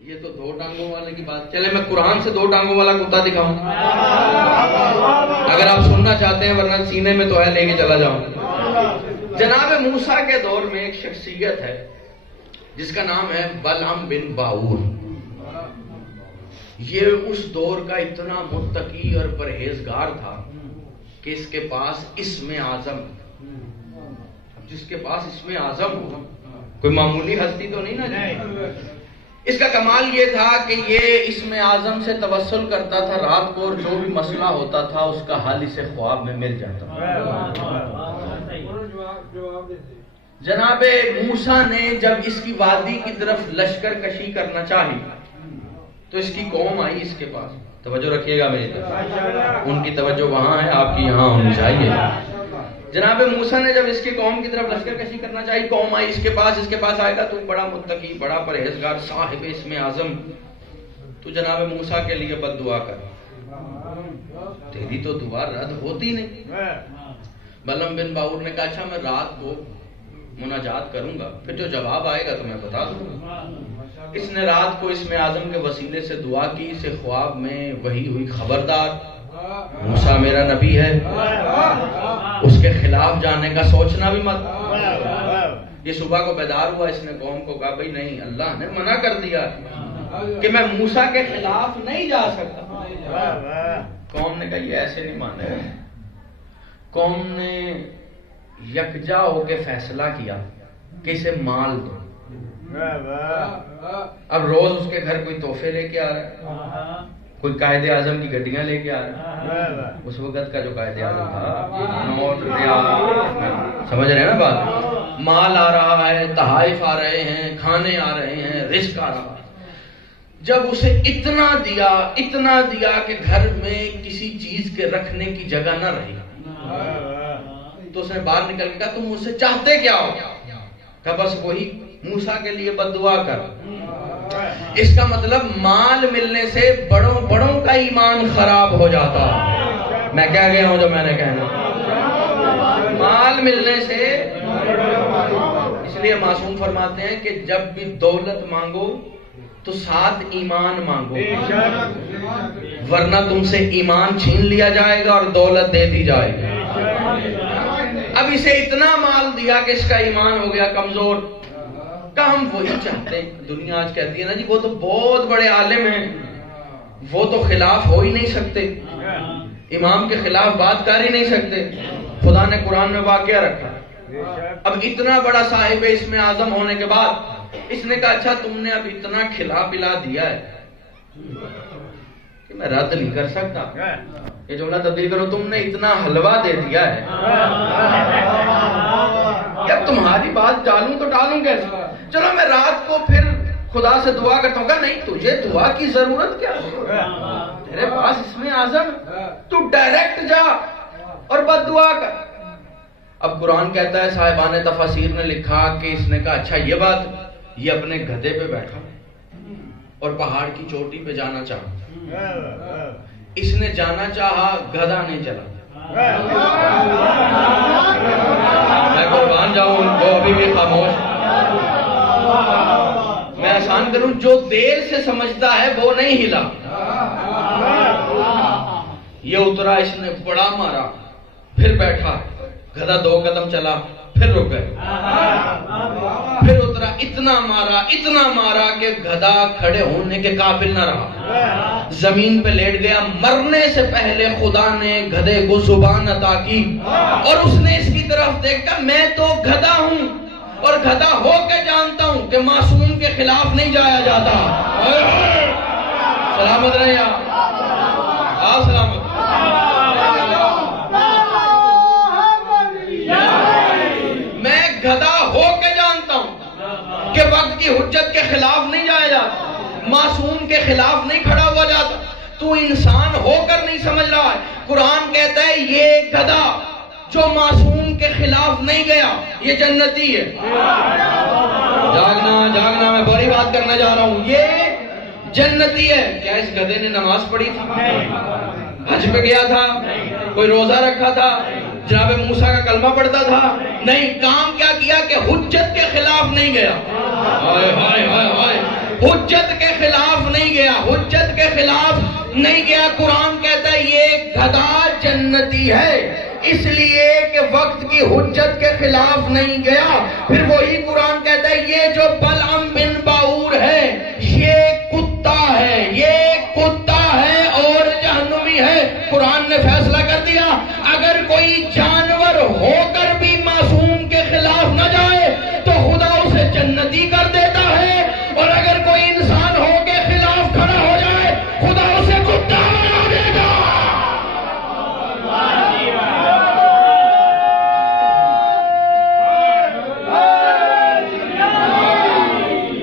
یہ تو دو ٹانگوں والے کی بات. چلے میں قرآن سے دو ٹانگوں والا کتا دکھاؤں اگر آپ سننا چاہتے ہیں, ورنہ سینے میں تو ہے, لے کے چلا جاؤں. جناب موسیٰ کے دور میں ایک شخصیت ہے جس کا نام ہے بلعم بن باور. یہ اس دور کا اتنا متقی اور پرہیزگار تھا کہ اس کے پاس اسم اعظم, جس کے پاس اسم اعظم ہو, کوئی معمولی ہستی تو نہیں نا. اس کا کمال یہ تھا کہ یہ اسم اعظم سے توسل کرتا تھا رات کو, اور جو بھی مسئلہ ہوتا تھا اس کا حل اسے خواب میں مل جاتا. جناب موسیٰ نے جب اس کی وادی کی طرف لشکر کشی کرنا چاہی تو اس کی قوم آئی اس کے پاس. توجہ رکھیے گا میری طرف, ان کی توجہ وہاں ہے, آپ کی یہاں ہونی چاہیے. جناب موسیٰ نے جب اس کی قوم کی طرف لشکر کشی کرنا چاہی, قوم آئی اس کے پاس آئے گا, تو بڑا متقی, بڑا پرہیزگار, صاحب اسم اعظم, تو جناب موسیٰ کے لیے بد دعا کر, تیری تو دعا رد ہوتی نہیں. بلعم بن باور نے کہا اچھا میں رات کو مناجات کروں گا, پھر جو جواب آئے گا تو میں بتا دوں گا. اس نے رات کو اسم اعظم کے وسیلے سے دعا کی. اسے خواب میں وحی ہوئی, خبردار موسیٰ میرا نبی ہے, اس کے خلاف جانے کا سوچنا بھی مت. یہ صبح کو بیدار ہوا, اس نے قوم کو کہا بھئی نہیں, اللہ نے منع کر دیا کہ میں موسیٰ کے خلاف نہیں جا سکتا. قوم نے کہا یہ ایسے نہیں مانے. قوم نے یکجا ہو کے فیصلہ کیا کہ اسے مال دو. اب روز اس کے گھر کوئی تحفے لے کے آ رہا ہے, کوئی قائد اعظم کی گڈیاں لے کے آ رہا ہے. اس وقت کا جو قائد اعظم تھا, نوٹ سمجھ رہے ہیں نا بات, مال آ رہا ہے, تحائف آ رہے ہیں, کھانے آ رہے ہیں, رزق آ رہا ہے. جب اسے اتنا دیا کہ گھر میں کسی چیز کے رکھنے کی جگہ نہ رہی, تو اس نے باہر نکل کے کہا تم مجھ سے چاہتے کیا ہو؟ کہ بس وہی موسیٰ کے لیے بد دعا کر. اس کا مطلب مال ملنے سے بڑوں کا ایمان خراب ہو جاتا. میں کہہ گیا ہوں جو میں نے کہنا, مال ملنے سے. اس لیے معصوم فرماتے ہیں کہ جب بھی دولت مانگو تو ساتھ ایمان مانگو, ورنہ تم سے ایمان چھین لیا جائے گا اور دولت دے دی جائے گی. اب اسے اتنا مال دیا کہ اس کا ایمان ہو گیا کمزور. کہ ہم وہی چاہتے ہیں. دنیا آج کہتی ہے نا جی وہ تو بہت بڑے عالم ہیں, وہ تو خلاف ہو ہی نہیں سکتے, امام کے خلاف بات کر ہی نہیں سکتے. خدا نے قرآن میں واقعہ رکھا. اب اتنا بڑا صاحب اسم اعظم ہونے کے بعد اس نے کہا اچھا تم نے اب اتنا کھلا پلا دیا ہے کہ میں رد نہیں کر سکتا. یہ جملہ تبدیل کرو, تم نے اتنا حلوہ دے دیا ہے, اب تمہاری بات ٹالوں تو ٹالوں کیسے؟ چلو میں رات کو پھر خدا سے دعا کرتا ہوں. کہ نہیں, تجھے دعا کی ضرورت کیا ہے, تیرے پاس اسم اعظم, تو ڈائریکٹ جا اور بد دعا کر. اب قرآن کہتا ہے, صاحبان تفاسیر نے لکھا کہ اس نے کہا اچھا یہ بات, یہ اپنے گدھے پہ بیٹھا اور پہاڑ کی چوٹی پہ جانا چاہا. اس نے جانا چاہا, گدھا نہیں چلا. میں قربان جاؤں جو ابھی بھی خاموش, میں آسان کروں, جو دیر سے سمجھتا ہے وہ نہیں ہلا. یہ اترا, اس نے بڑا مارا, پھر بیٹھا, گدھا 2 قدم چلا, پھر رک گئے, پھر اترا, اتنا مارا کہ گدھا کھڑے ہونے کے قابل نہ رہا, زمین پہ لیٹ گیا. مرنے سے پہلے خدا نے گدھے کو زبان عطا کی اور اس نے اس کی طرف دیکھا, میں تو گدھا ہوں اور گدھا ہو کے جانتا ہوں کہ معصوم کے خلاف نہیں جایا جاتا. سلامت رہے آپ سلامت. میں گدھا ہو کے جانتا ہوں کہ وقت کی حجت کے خلاف نہیں جایا جاتا, معصوم کے خلاف نہیں کھڑا ہوا جاتا. تو انسان ہو کر نہیں سمجھ رہا ہے. قرآن کہتا ہے یہ گدھا جو معصوم کے خلاف نہیں گیا یہ جنتی ہے. جاگنا میں بڑی بات کرنا جا رہا ہوں, یہ جنتی ہے. کیا اس گدھے نے نماز پڑھی تھی, حج پہ گیا تھا, کوئی روزہ رکھا تھا, جناب موسیٰ کا کلمہ پڑھتا تھا؟ نہیں. کام کیا کیا کہ حجت کے خلاف نہیں گیا. حجت کے خلاف نہیں گیا، حجت کے خلاف نہیں گیا. قرآن کہتا ہے یہ گدھا جنتی ہے، اس لیے کہ وقت کی حجت کے خلاف نہیں گیا. پھر وہی قرآن کہتا ہے یہ جو